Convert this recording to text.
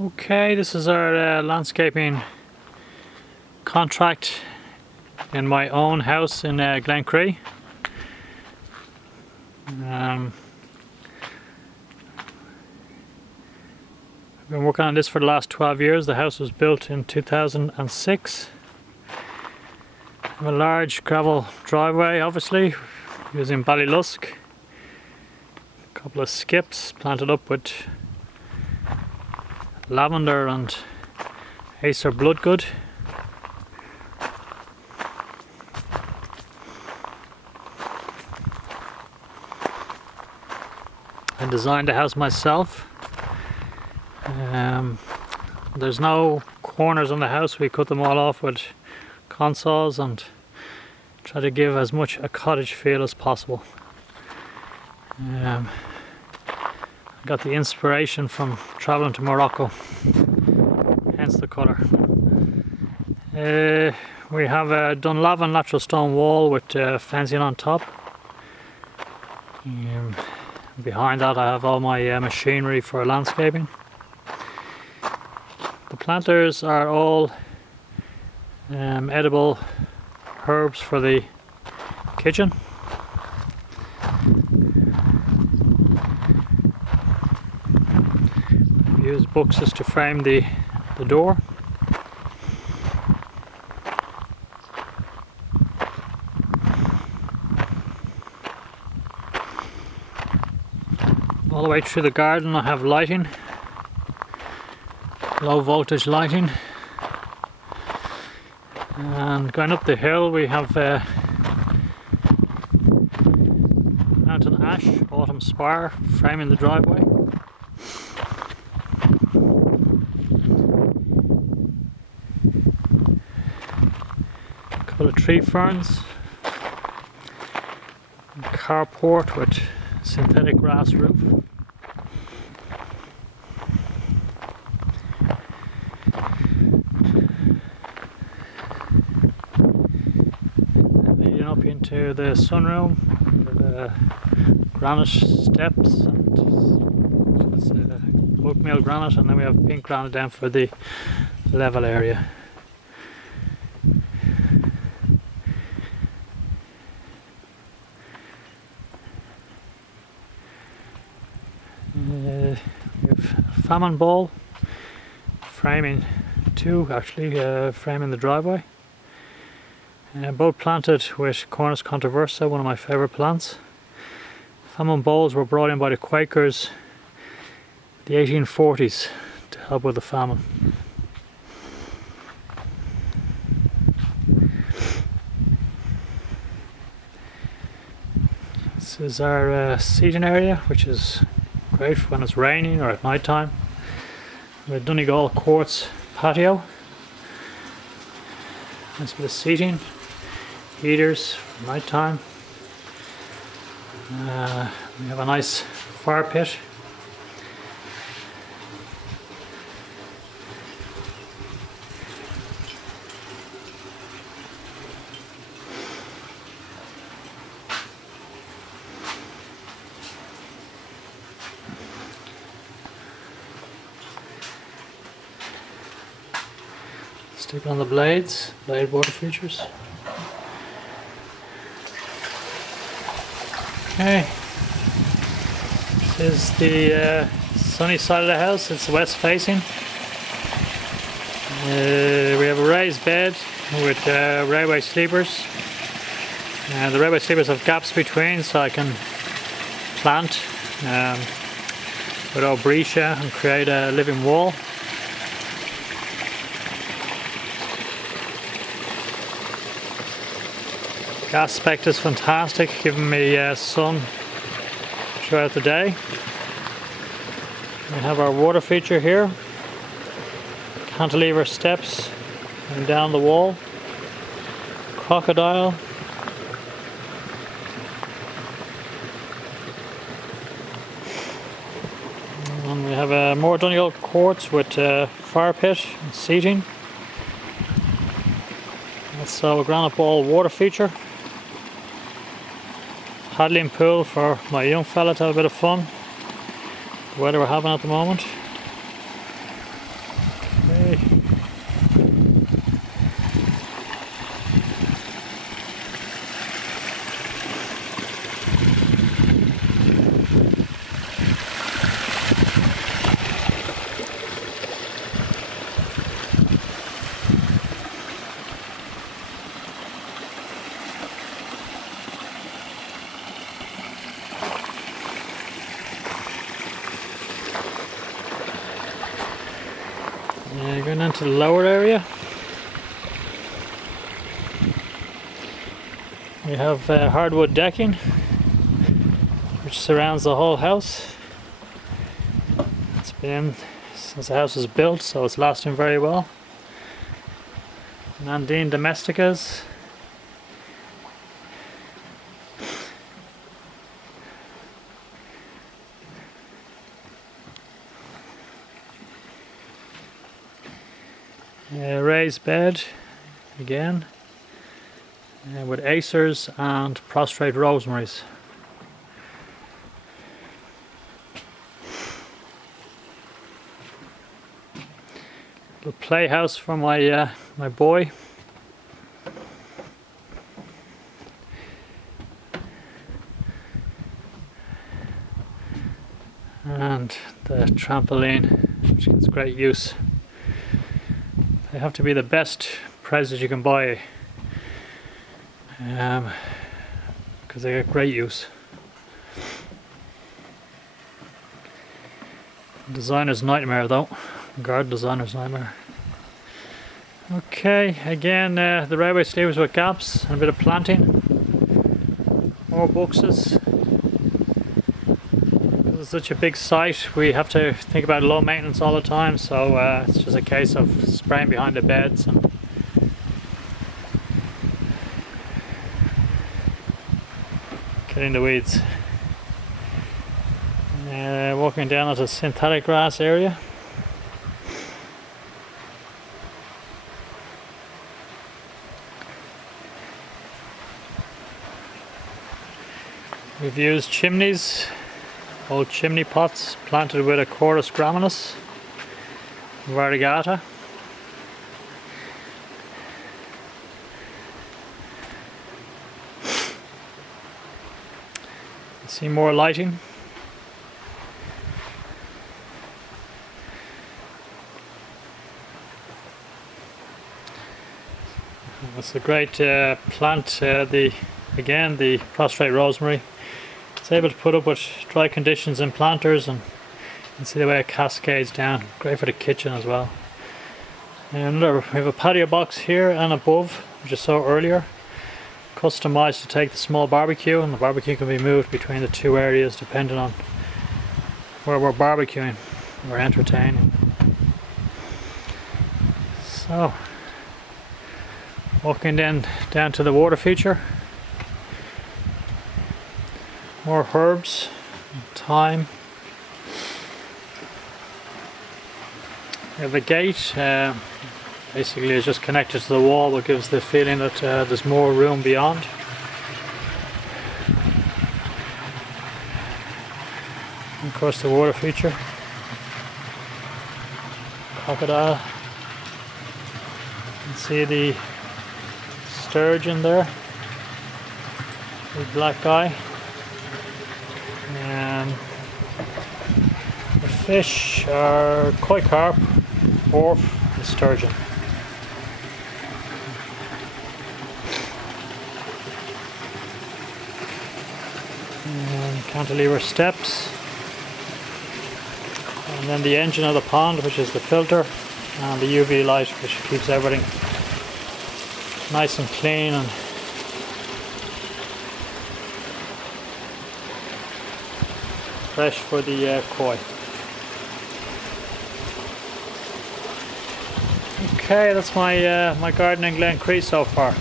Okay, this is our landscaping contract in my own house in Glencree. I've been working on this for the last 12 years. The house was built in 2006. I have a large gravel driveway, obviously, using ballylusk. A couple of skips planted up with lavender and Acer Bloodgood. I designed the house myself. There's no corners on the house. We cut them all off with consoles and try to give as much a cottage feel as possible. I got the inspiration from traveling to Morocco, hence the colour. We have a Dunlavin natural stone wall with fencing on top. Behind that I have all my machinery for landscaping. The planters are all edible herbs for the kitchen. I've used boxes to frame the door. All the way through the garden I have lighting, low voltage lighting, and going up the hill we have mountain ash, autumn spire framing the driveway. A couple of tree ferns, a carport with synthetic grass roof. Leading up into the sunroom with granite steps and oatmeal granite, and then we have pink granite down for the level area. We have a famine ball framing framing the driveway. Both planted with Cornus controversa, one of my favourite plants. Famine bowls were brought in by the Quakers in the 1840s to help with the famine. This is our seating area, which is great when it's raining or at night time. We have Donegal quartz patio. Nice bit of seating, heaters for night time. We have a nice fire pit. Stick on the blade water features. Okay, this is the sunny side of the house. It's west facing. We have a raised bed with railway sleepers. The railway sleepers have gaps between, so I can plant with albrecia and create a living wall. Gas spec is fantastic, giving me sun throughout the day. We have our water feature here, cantilever steps and down the wall, crocodile, and we have a more Donegal quartz with fire pit and seating. That's a granite ball water feature. Paddling pool for my young fella to have a bit of fun. The weather we're having at the moment. Okay. Going into the lower area. We have hardwood decking, which surrounds the whole house. It's been since the house was built, so it's lasting very well. Nandine domesticas. Raised bed again, with acers and prostrate rosemaries. Little playhouse for my my boy. And the trampoline, which gets great use. They have to be the best presents you can buy, because they get great use. Designer's nightmare though. Garden designer's nightmare. Okay, again the railway sleevers with gaps and a bit of planting. More boxes. Because it's such a big site, we have to think about low maintenance all the time, so it's just a case of spraying behind the beds and killing the weeds. Walking down at a synthetic grass area. We've used chimneys, old chimney pots planted with a Chorus graminis, variegata. See more lighting. That's a great plant, the prostrate rosemary. It's able to put up with dry conditions in planters, and you can see the way it cascades down. Great for the kitchen as well. And we have a patio box here and above, which I saw earlier. Customized to take the small barbecue, and the barbecue can be moved between the two areas depending on where we're barbecuing or entertaining. So, walking then down to the water feature. More herbs, thyme. We have a gate. Basically it's just connected to the wall, but gives the feeling that there's more room beyond. And of course the water feature. Crocodile. You can see the sturgeon there. The black guy. And the fish are koi carp, wharf, and sturgeon. And cantilever steps. And then the engine of the pond, which is the filter, and the UV light, which keeps everything nice and clean and fresh for the koi. Okay, that's my my garden in Glen Cree so far.